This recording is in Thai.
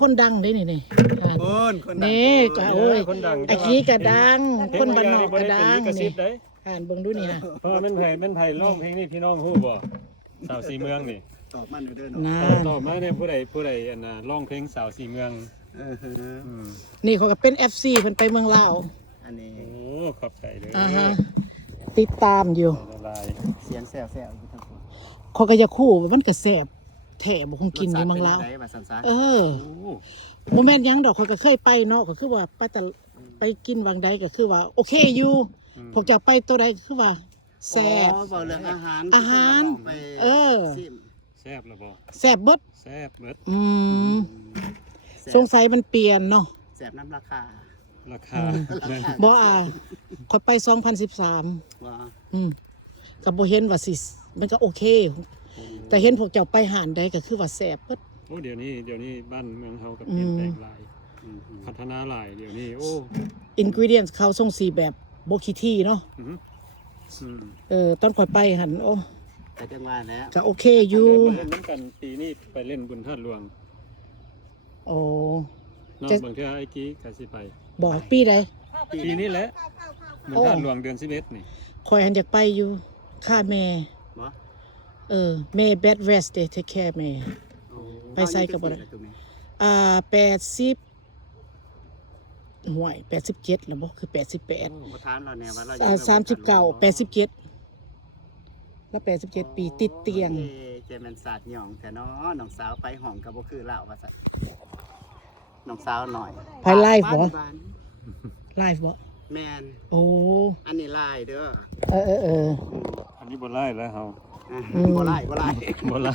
คนดังได้นี่คนดังนี่ก็โอ้ย คนดัง ไอ้กี้ก็ดังคนบ้านนอกก็ดัง กระซิ นี่ บได้ อ่านเบิ่งดูนี่นะ เพราะว่าเป็นไผ่ร้องเพลงนี่พี่น้องฮู้บ่สาวสีเมืองนี่ ตอบมันอยู่เด้อ น่า ตอบมาเนี่ยผู้ใดอันน่ะร้องเพลงสาวสีเมืองอืม นี่เขาก็เป็น FC เพิ่นไปเมืองลาว อันนี้ โอ้ขอบใจเด้อ อ่าฮะติดตามอยู่ ละลาย เสียงแซ่บๆอยู่ทั้งคน เขาก็จะคู่มันก็แซ่บแท้บ่คงกินอยู่เมืองลาว ได้มาสั่น เออ โอ้ บ่แม่นหยังดอกเขาก็เคยไปเนาะก็คือว่าไปแต่ไปกินวังใดก็คือว่าโอเคอยู่พวกจะไปตัวใดก็คือว่าแซ่บ บอกเรื่องอาหาร อาหาร ไป เออ ซิม แซ่บแล้วบ่ แซ่บเบิด แซ่บเบิด สงสัยมันเปลี่ยนเนาะ แซ่บน้ำราคา ราคาแม่น บ่ขอยไป 2013 ว่า ก็บ่เห็นว่าสิมันก็โอเค แต่เห็นพวกเจ้าไปหานใดก็คือว่าแซ่บเบิด โอ้เดี๋ยวนี้บ้านเมืองเฮาก็เปลี่ยนแปลงหลายพัฒนาหลายเดี๋ยวนี้โอ้ อินกรีเดียนเขาส่งสีแบบบ่ขี้ที่เนาะ อืออืม ตอนข่อยไปหันโอ้ แต่จังหวะแล้ว ก็โอเคอยู่ เล่นน้ำกันปีนี้ไปเล่นบุญธาตุหลวง โอ้ นอก จะ บางเทื่อไอ้กี้ก็สิไป บอกปีใด ปีนี้แหละบุญธาตุหลวงเดือน11นี่ ข่อยหันอยากไปอยู่ค่าแม่ บ่ แม่ bed rest day take care แม่ ไปใส่กับบ่ได้ 80ห่วย87แล้วบ่คือ88 บ่ถามเราแน่ว่าเรา 39 87แล้ว87 ปีติดเตียง เจแมนศาสตร์หย่องแต่น้น้องสาวไปห้องก็บ่คือเล่าว่าซั่นน้องสาวหน่อย ไปไลฟ์บ่ บ้าน ไลฟ์บ่ แมน โอ้ อันนี้ไล่เด้อ เออ อันนี้บ่ไล่แล้วเฮา บ่ไล่ บ่ไล่